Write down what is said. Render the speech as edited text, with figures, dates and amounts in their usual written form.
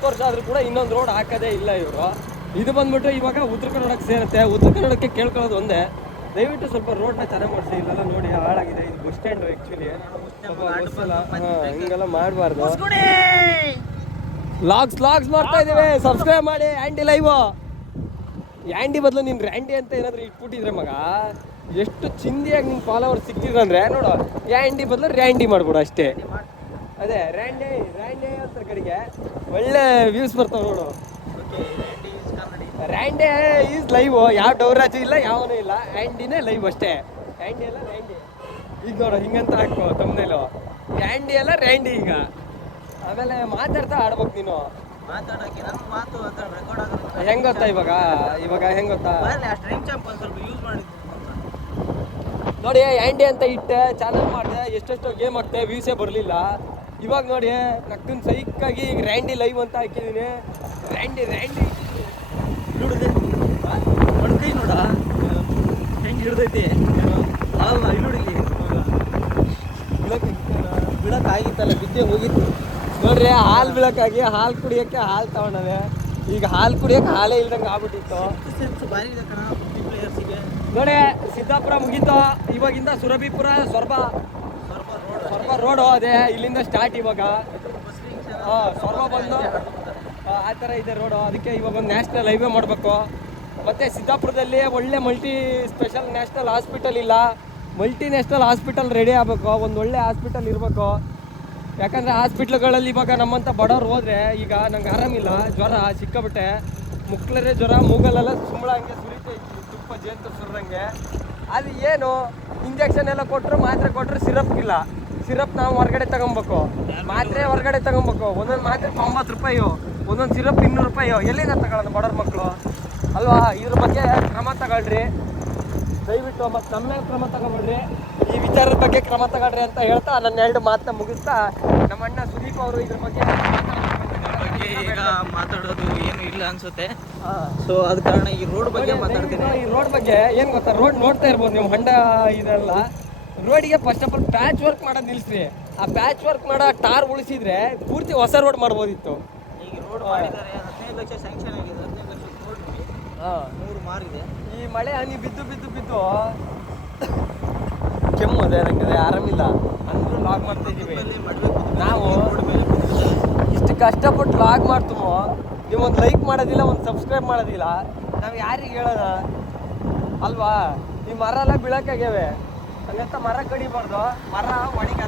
10 ವರ್ಷ ಆದ್ರೂ ಕೂಡ ಇನ್ನೊಂದು ರೋಡ್ ಹಾಕೋದೇ ಇಲ್ಲ ಇವರು. ಇದು ಬಂದ್ಬಿಟ್ಟು ಇವಾಗ ಉತ್ತರ ಕನ್ನಡಕ್ಕೆ ಸೇರುತ್ತೆ. ಉತ್ತರ ಕನ್ನಡಕ್ಕೆ ಕೇಳ್ಕೊಳ್ಳೋದು ಒಂದೇ, ದಯವಿಟ್ಟು ಸ್ವಲ್ಪ ರೋಡ್ನ ಚೆನ್ನಾಗಿ ಮಾಡಿಸಿ. ಇಲ್ಲೆಲ್ಲ ನೋಡಿ ಹಾಳಾಗಿದೆ. ಇದು ಬಸ್ ಸ್ಟ್ಯಾಂಡ್ ಆ್ಯಕ್ಚುಲಿ. ಹಿಂಗೆಲ್ಲ ಮಾಡಬಾರ್ದು. ಲಾಗ್ಸ್ ಮಾಡ್ತಾ ಇದ್ದೀವಿ, ಸಬ್ಸ್ಕ್ರೈಬ್ ಮಾಡಿ. ಆ್ಯಂಡಿ ಲೈವ್ ಆ್ಯಂಡಿ ಬದಲು ನೀನು ರ್ಯಾಂಡಿ ಅಂತ ಏನಾದರೂ ಇಟ್ಬಿಟ್ಟಿದ್ರೆ ಮಗ, ಎಷ್ಟು ಚಿಂದಿಯಾಗಿ ನಿನ್ನ ಫಾಲೋವರ್ಸ್ ಸಿಕ್ತಿದ್ರಂದ್ರೆ ನೋಡು, ಆ್ಯಂಡಿ ಬದಲು ರ್ಯಾಂಡಿ ಮಾಡ್ಬಿಡು ಅಷ್ಟೇ. ಅದೇ ರ್ಯಾಂಡಿ ಅಂತ ಕಡೆಗೆ ಒಳ್ಳೆ ವ್ಯೂಸ್ ಬರ್ತಾವೆ ನೋಡು. ರ್ಯಾಂಡಿ ಈಸ್ ಲೈವ್, ಯಾವ ಡೌರಾಜು ಇಲ್ಲ, ಯಾವನೂ ಇಲ್ಲ. ಆ್ಯಂಡಿನೇ ಲೈವ್ ಅಷ್ಟೇ. ಆ್ಯಂಡಿ ಅಲ್ಲ ರ್ಯಾಂಡಿ. ಈಗ ನೋಡು ಹಿಂಗಂತ ಹಾಕೋ ತಮ್ಮನೇಲು, ಆ್ಯಂಡಿ ಅಲ್ಲ ರ್ಯಾಂಡಿ. ಈಗ ಆಮೇಲೆ ಮಾತಾಡ್ತಾ ಆಡ್ಬೇಕು ನೀನು. ಹೆಂಗ್ ಗೊತ್ತಾ ಇವಾಗ ಹೆಂಗ್ ಗೊತ್ತಾ ನೋಡಿ, ಆ್ಯಂಡಿ ಅಂತ ಇಟ್ಟೆ, ಚಾನಲ್ ಮಾಡಿದೆ, ಎಷ್ಟೆಷ್ಟೋ ಗೇಮ್ ಹಾಕ್ತೆ, ವ್ಯೂಸೇ ಬರಲಿಲ್ಲ. ಇವಾಗ ನೋಡಿ ನಕ್ಕನ್ ಸೈಕಾಗಿ ಈಗ ರ್ಯಾಂಡಿ ಲೈವ್ ಅಂತ ಹಾಕಿದ್ದೀನಿ. ರ್ಯಾಂಡಿ ಕೈ ನೋಡ ಹೆಂಗೆ ಹಿಡ್ದೈತಿ. ಅಲ್ಲ ಇಲ್ಲಿ ಬಿಡಕ್ಕಾಗಿತ್ತಲ್ಲ, ಬಿದ್ದೆ ಹೋಗಿತ್ತು ನೋಡ್ರಿ. ಹಾಲು ಬೀಳಕ್ಕಾಗಿ ಹಾಲು ಕುಡಿಯೋಕ್ಕೆ ಹಾಲು ತಗೊಂಡವೆ. ಈಗ ಹಾಲು ಕುಡಿಯೋಕೆ ಹಾಲೇ ಇಲ್ದಂಗೆ ಆಗ್ಬಿಟ್ಟಿತ್ತು ನೋಡಿ. ಸಿದ್ದಾಪುರ ಮುಗೀತು, ಇವಾಗಿಂದ ಸುರಭಿಪುರ ಸೊರಬ ರೋಡು ಅದೇ ಇಲ್ಲಿಂದ ಸ್ಟಾರ್ಟ್. ಇವಾಗ ಸೊರಬ ಬಂದು ಆ ಥರ ಇದೆ ರೋಡು. ಅದಕ್ಕೆ ಇವಾಗ ಒಂದು ನ್ಯಾಷನಲ್ ಹೈವೇ ಮಾಡಬೇಕು. ಮತ್ತು ಸಿದ್ದಾಪುರದಲ್ಲಿ ಒಳ್ಳೆ ಮಲ್ಟಿ ಸ್ಪೆಷಲ್ ನ್ಯಾಷನಲ್ ಹಾಸ್ಪಿಟಲ್ ಇಲ್ಲ, ಮಲ್ಟಿ ನ್ಯಾಷನಲ್ ಹಾಸ್ಪಿಟಲ್ ರೆಡಿ ಆಗಬೇಕು. ಒಂದು ಒಳ್ಳೆ ಹಾಸ್ಪಿಟಲ್ ಇರಬೇಕು. ಯಾಕಂದರೆ ಹಾಸ್ಪಿಟ್ಲ್ಗಳಲ್ಲಿ ಇವಾಗ ನಮ್ಮಂಥ ಬಡವ್ರು ಹೋದರೆ, ಈಗ ನಂಗೆ ಆರಾಮಿಲ್ಲ, ಜ್ವರ ಸಿಕ್ಕಾಬಿಟ್ಟೆ, ಮುಕ್ಳರೆ ಜ್ವರ, ಮೂಗಲೆಲ್ಲ ಸುಮ್ಮಳ ಹಂಗೆ ಸುರಿತೈತಿ, ತುಪ್ಪ ಜೇನು ಸುರಿದಂಗೆ. ಅದು ಏನು ಇಂಜೆಕ್ಷನ್ ಎಲ್ಲ ಕೊಟ್ಟರು, ಮಾತ್ರೆ ಕೊಟ್ಟರು, ಸಿರಪ್ ಇಲ್ಲ. ಸಿರಪ್ ನಾವು ಹೊರಗಡೆ ತಗೊಬೇಕು, ಮಾತ್ರೆ ಹೊರಗಡೆ ತಗೊಬೇಕು. ಒಂದೊಂದು ಮಾತ್ರೆ 90 ರೂಪಾಯಿ, ಒಂದೊಂದು ಸಿರಪ್ 200 ರೂಪಾಯಿ. ಎಲ್ಲಿಂದ ತಗೊಳ್ಳೋದು ಬಡವ್ರ ಮಕ್ಕಳು ಅಲ್ವಾ? ಇದ್ರ ಬಗ್ಗೆ ಕ್ರಮ ತಗೊಳ್ರಿ ದಯವಿಟ್ಟು. ಮತ್ತು ನಮ್ಮ ಮೇಲೆ ಕ್ರಮ ತಗೊಬೇಡ್ರಿ, ಈ ವಿಚಾರದ ಬಗ್ಗೆ ಕ್ರಮ ತಗೊಳ್ರಿ ಅಂತ ಹೇಳ್ತಾ ನನ್ನ 2 ಮಾತನ್ನ ಮುಗಿಸ್ತಾ, ನಮ್ಮ ಅಣ್ಣ ಸುದೀಪ್ ಅವರು ಇದ್ರ ಬಗ್ಗೆ ಈಗ ಮಾತಾಡೋದು ಏನು ಇಲ್ಲ ಅನ್ಸುತ್ತೆ. ಸೊ ಅದ ಕಾರಣ ಈ ರೋಡ್ ಬಗ್ಗೆ ಮಾತಾಡ್ತೀನಿ. ಈ ರೋಡ್ ಬಗ್ಗೆ ಏನು ಗೊತ್ತಾ, ರೋಡ್ ನೋಡ್ತಾ ಇರ್ಬೋದು ನೀವು, ಹೊಂಡ ಇದೆಲ್ಲ. ರೋಡಿಗೆ first of all patch work ಮಾಡೋದು ನಿಲ್ಲಿಸ್ರಿ. ಆ ಪ್ಯಾಚ್ ವರ್ಕ್ ಮಾಡೋ ಟಾರ್ ಉಳಿಸಿದ್ರೆ ಪೂರ್ತಿ ಹೊಸ ರೋಡ್ ಮಾಡ್ಬೋದಿತ್ತು. ಈಗ ರೋಡ್ ಮಾಡಿದ್ದಾರೆ, 15 ಲಕ್ಷ ಸ್ಯಾಂಕ್ಷನ್ ಆಗಿದೆ, 15 ಲಕ್ಷ ರೋಡ್ 3 ಮಾರಿದೆ. ಈ ಮಳೆ ಹನಿ ಬಿದ್ದು ಕೆಮ್ಮು ಅದೇ ನಂಗೆ ಆರಾಮಿಲ್ಲ ಅಂದ್ರೂ ಲಾಗ್ ಮಾಡ್ತಿದ್ದೀವಿ ನಾವು. ಇಷ್ಟು ಕಷ್ಟಪಟ್ಟು ಲಾಗ್ ಮಾಡ್ತೀವೋ, ನೀವು ಒಂದು ಲೈಕ್ ಮಾಡೋದಿಲ್ಲ, ಒಂದು ಸಬ್ಸ್ಕ್ರೈಬ್ ಮಾಡೋದಿಲ್ಲ. ನಾವು ಯಾರಿಗೆ ಹೇಳೋಣ ಅಲ್ವಾ? ಈ ಮರ ಎಲ್ಲ ಬೀಳಕ್ಕಾಗ್ಯಾವೆ, ಹಂಗಂತ ಮರ ಕಡಿಬಾರ್ದು. ಮರ ಒಣಗಿ